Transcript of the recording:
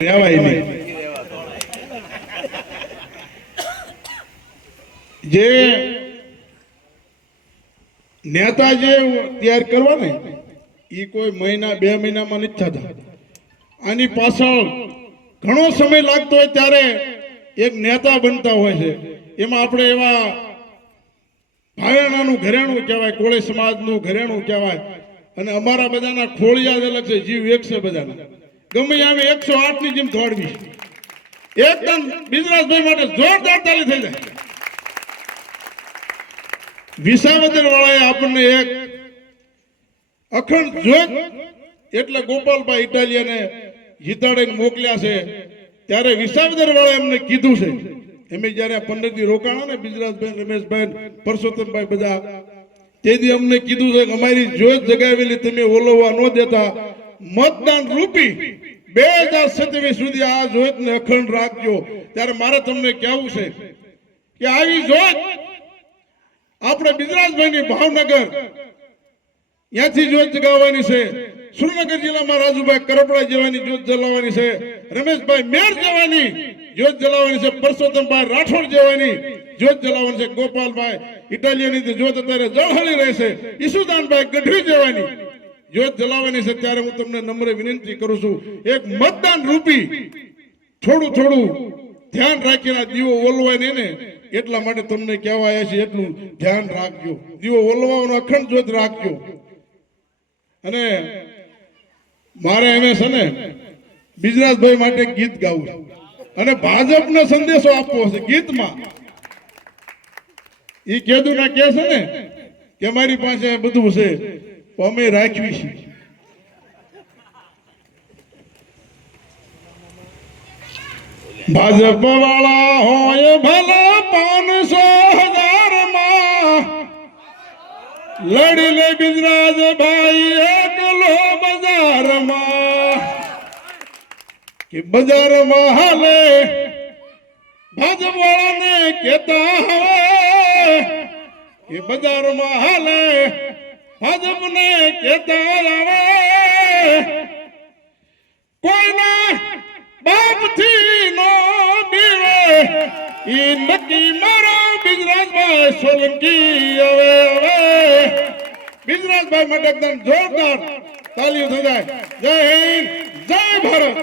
રહેવાય નહીં. જે નેતા જે તૈયાર કરવા ને એ કોઈ મહિના બે મહિનામાં નથી થતા. આની પાછળ ઘણો સમય લાગતો હોય ત્યારે એક નેતા બનતા હોય છે. એમાં આપણે એવા ભાયણાનું ઘરેણું કહેવાય, કોળી સમાજનું ઘરેણું કહેવાય. અને અમારા બધાના ખોળિયા જ અલગ છે, જીવ એક છે બધાના. ગમે આવે 108 ની જેમ દોડવી. એકદમ બિજરાજભાઈ માટે જોરદાર તાળી થઈ જાય. વિસાવદર વાળાએ આપણને એક અખંડ જોગ એટલે ગોપાલભાઈ ઇટાલિયાને જીતાડીને મોકલ્યા છે. ત્યારે વિસાવદર વાળાએ એમને કીધું છે, અમે જયારે 15 દી રોકાણા ને બિજરાજભાઈ, રમેશભાઈ, પરસોત્તમભાઈ બધા, તેથી અમને કીધું છે કે અમારી જોત જગાવેલી તમે ઓલવવા ન દેતા, મતદાન રૂપી 2027 સુધી આ જોતને અખંડ રાખજો. ત્યારે મારે તમને કહેવું છે કે આવી જોત આપણે બિજરાજભાઈની ભાવનગર ત્યાંથી જોત જગાવવાની છે. સુરેન્દ્રનગર જિલ્લામાં રાજુભાઈ કરપડા જેવાની જોત જલાવવાની છે. રમેશભાઈ મેર જેવાની જોત જલાવવાની છે. પરસોત્તમભાઈ રાઠોડ જેવાની જોત જલાવવાની છે. ગોપાલભાઈ ઇટાલિયાની જોત અત્યારે જળહળી રહેશે. ઈસુદાનભાઈ ગઢવી જેવાની જોત જલાવવાની છે. ત્યારે હું તમને નમ્ર વિનંતી કરું છું, એક મતદાન રૂપી થોડું થોડું ધ્યાન રાખીને દીવો ઓલવાય ને એટલા માટે તમને કહેવાય છે, એટલું ધ્યાન રાખજો. દીવો ઓલવાનો અખંડ જોત રાખજો. અને મારે એને છે ને બિજરાજભાઈ માટે ગીત ગાવું અને ભાજપને સંદેશો આપવો છે ગીતમાં. એ કેદું ના કે છે ને કે મારી પાસે બધું છે, અમે રાખવી છે. ભાજપ વાળા હોય ભલા 500,000 માં લડી લે બિજરાજભાઈ એકલો બજારમાં. કે બજારમાં હાલે ભાજપ વાળાને કેતા હવે, કે બજારમાં હાલે ભાજપને કેતા આવે, કોઈના બાપથી નો બીવે ઈ નક્કી મારો બિજરાજભાઈ સોલંકી. હવે બિજરાજભાઈ માટે એકદમ જોરદાર તાલીઓ થઈ જાય. જય હિન્દ, જય ભારત.